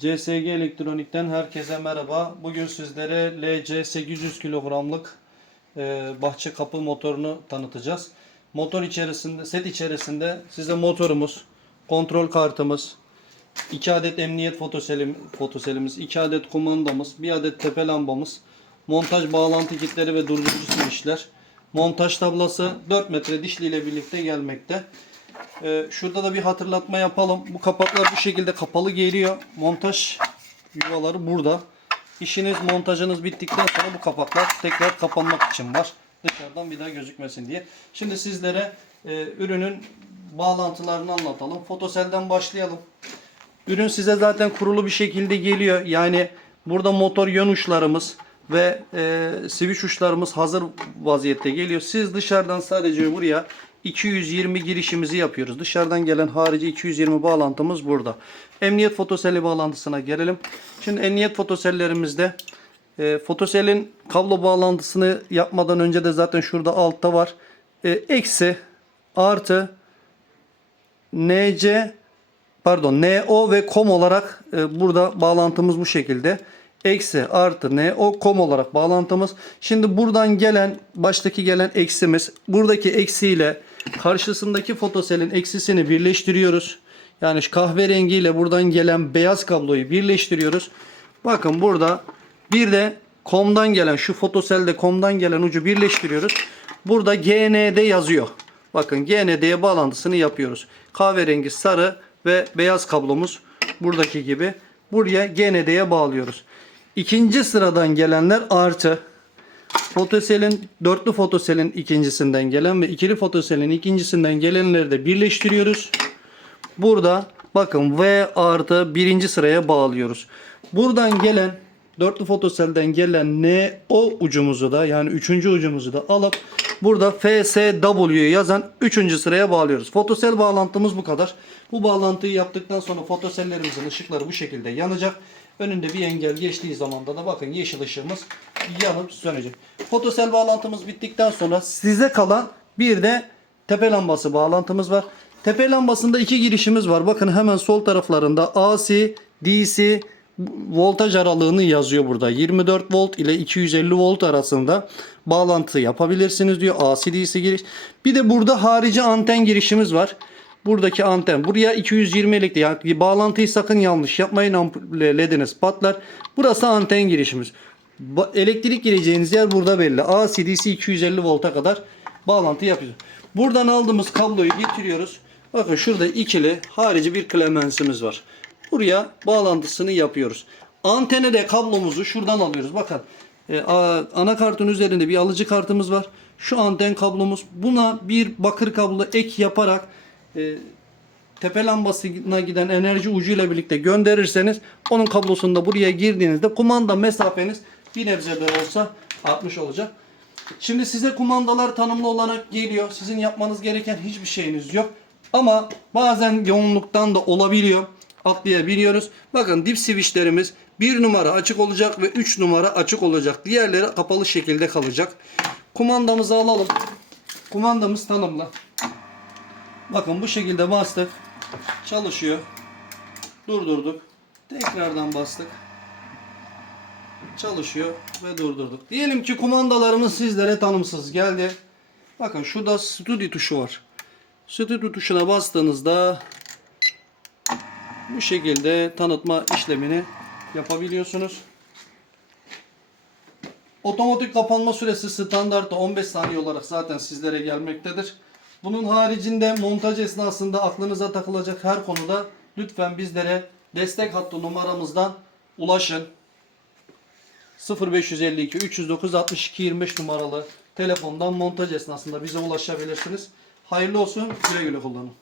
CSG Elektronik'ten herkese merhaba. Bugün sizlere LC 800 kilogramlık e, bahçe kapı motorunu tanıtacağız. Motor içerisinde, set içerisinde size motorumuz, kontrol kartımız, 2 adet emniyet fotoselim, fotoselimiz, 2 adet kumandamız, 1 adet tepe lambamız, montaj bağlantı kitleri ve durdurucu switchler, montaj tablası 4 metre dişli ile birlikte gelmekte. Ee, şurada da bir hatırlatma yapalım. Bu kapaklar bu şekilde kapalı geliyor. Montaj yuvaları burada. İşiniz montajınız bittikten sonra bu kapaklar tekrar kapanmak için var. Dışarıdan bir daha gözükmesin diye. Şimdi sizlere e, ürünün bağlantılarını anlatalım. Fotoselden başlayalım. Ürün size zaten kurulu bir şekilde geliyor. Yani burada motor yön uçlarımız ve e, switch uçlarımız hazır vaziyette geliyor. Siz dışarıdan sadece buraya 220 girişimizi yapıyoruz. Dışarıdan gelen harici 220 bağlantımız burada. Emniyet fotoseli bağlantısına gelelim. Şimdi emniyet fotosellerimizde e, fotoselin kablo bağlantısını yapmadan önce de zaten şurada altta var. E, eksi artı NC pardon NO ve COM olarak e, burada bağlantımız bu şekilde. Eksi artı NO COM olarak bağlantımız. Şimdi buradan gelen baştaki gelen eksimiz buradaki eksiyle karşısındaki fotoselin eksisini birleştiriyoruz. Yani şu kahverengi ile buradan gelen beyaz kabloyu birleştiriyoruz. Bakın burada bir de COM'dan gelen şu fotoselde COM'dan gelen ucu birleştiriyoruz. Burada GND yazıyor. Bakın GND'ye bağlantısını yapıyoruz. Kahverengi, sarı ve beyaz kablomuz buradaki gibi. Buraya GND'ye bağlıyoruz. İkinci sıradan gelenler artı. Fotoselin, dörtlü fotoselin ikincisinden gelen ve ikili fotoselin ikincisinden gelenleri de birleştiriyoruz. Burada bakın V artı birinci sıraya bağlıyoruz. Buradan gelen dörtlü fotoselden gelen NO ucumuzu da yani üçüncü ucumuzu da alıp burada FSW yazan üçüncü sıraya bağlıyoruz. Fotosel bağlantımız bu kadar. Bu bağlantıyı yaptıktan sonra fotosellerimizin ışıkları bu şekilde yanacak. Önünde bir engel geçtiği zaman da bakın yeşil ışığımız yanıp sönecek. Fotosel bağlantımız bittikten sonra size kalan bir de tepe lambası bağlantımız var. Tepe lambasında iki girişimiz var. Bakın hemen sol taraflarında AC, DC voltaj aralığını yazıyor burada. 24 volt ile 250 volt arasında bağlantı yapabilirsiniz diyor. AC DC giriş. Bir de burada harici anten girişimiz var. Buradaki anten. Buraya 220 elektrik. Yani bağlantıyı sakın yanlış yapmayın. Lediniz patlar. Burası anten girişimiz. Elektrik gireceğiniz yer burada belli. AC DC 250 volta kadar bağlantı yapıyoruz. Buradan aldığımız kabloyu getiriyoruz. Bakın şurada ikili harici bir klemensimiz var. Buraya bağlantısını yapıyoruz. Antene de kablomuzu şuradan alıyoruz. Bakın e, a- anakartın üzerinde bir alıcı kartımız var. Şu anten kablomuz. Buna bir bakır kablo ek yaparak e, tepe lambasına giden enerji ucuyla birlikte gönderirseniz onun kablosunu da buraya girdiğinizde kumanda mesafeniz bir nebze de olsa artmış olacak. Şimdi size kumandalar tanımlı olarak geliyor. Sizin yapmanız gereken hiçbir şeyiniz yok. Ama bazen yoğunluktan da olabiliyor. Atlayabiliyoruz. Bakın dip switchlerimiz 1 numara açık olacak ve 3 numara açık olacak. Diğerleri kapalı şekilde kalacak. Kumandamızı alalım. Kumandamız tanımlı. Bakın bu şekilde bastık. Çalışıyor. Durdurduk. Tekrardan bastık. Çalışıyor ve durdurduk. Diyelim ki kumandalarımız sizlere tanımsız geldi. Bakın şurada stüdyo tuşu var. Stüdyo tuşuna bastığınızda bu şekilde tanıtma işlemini yapabiliyorsunuz. Otomatik kapanma süresi standartta 15 saniye olarak zaten sizlere gelmektedir. Bunun haricinde montaj esnasında aklınıza takılacak her konuda lütfen bizlere destek hattı numaramızdan ulaşın. 0552 309 62 25 numaralı telefondan montaj esnasında bize ulaşabilirsiniz. Hayırlı olsun. Güle güle kullanın.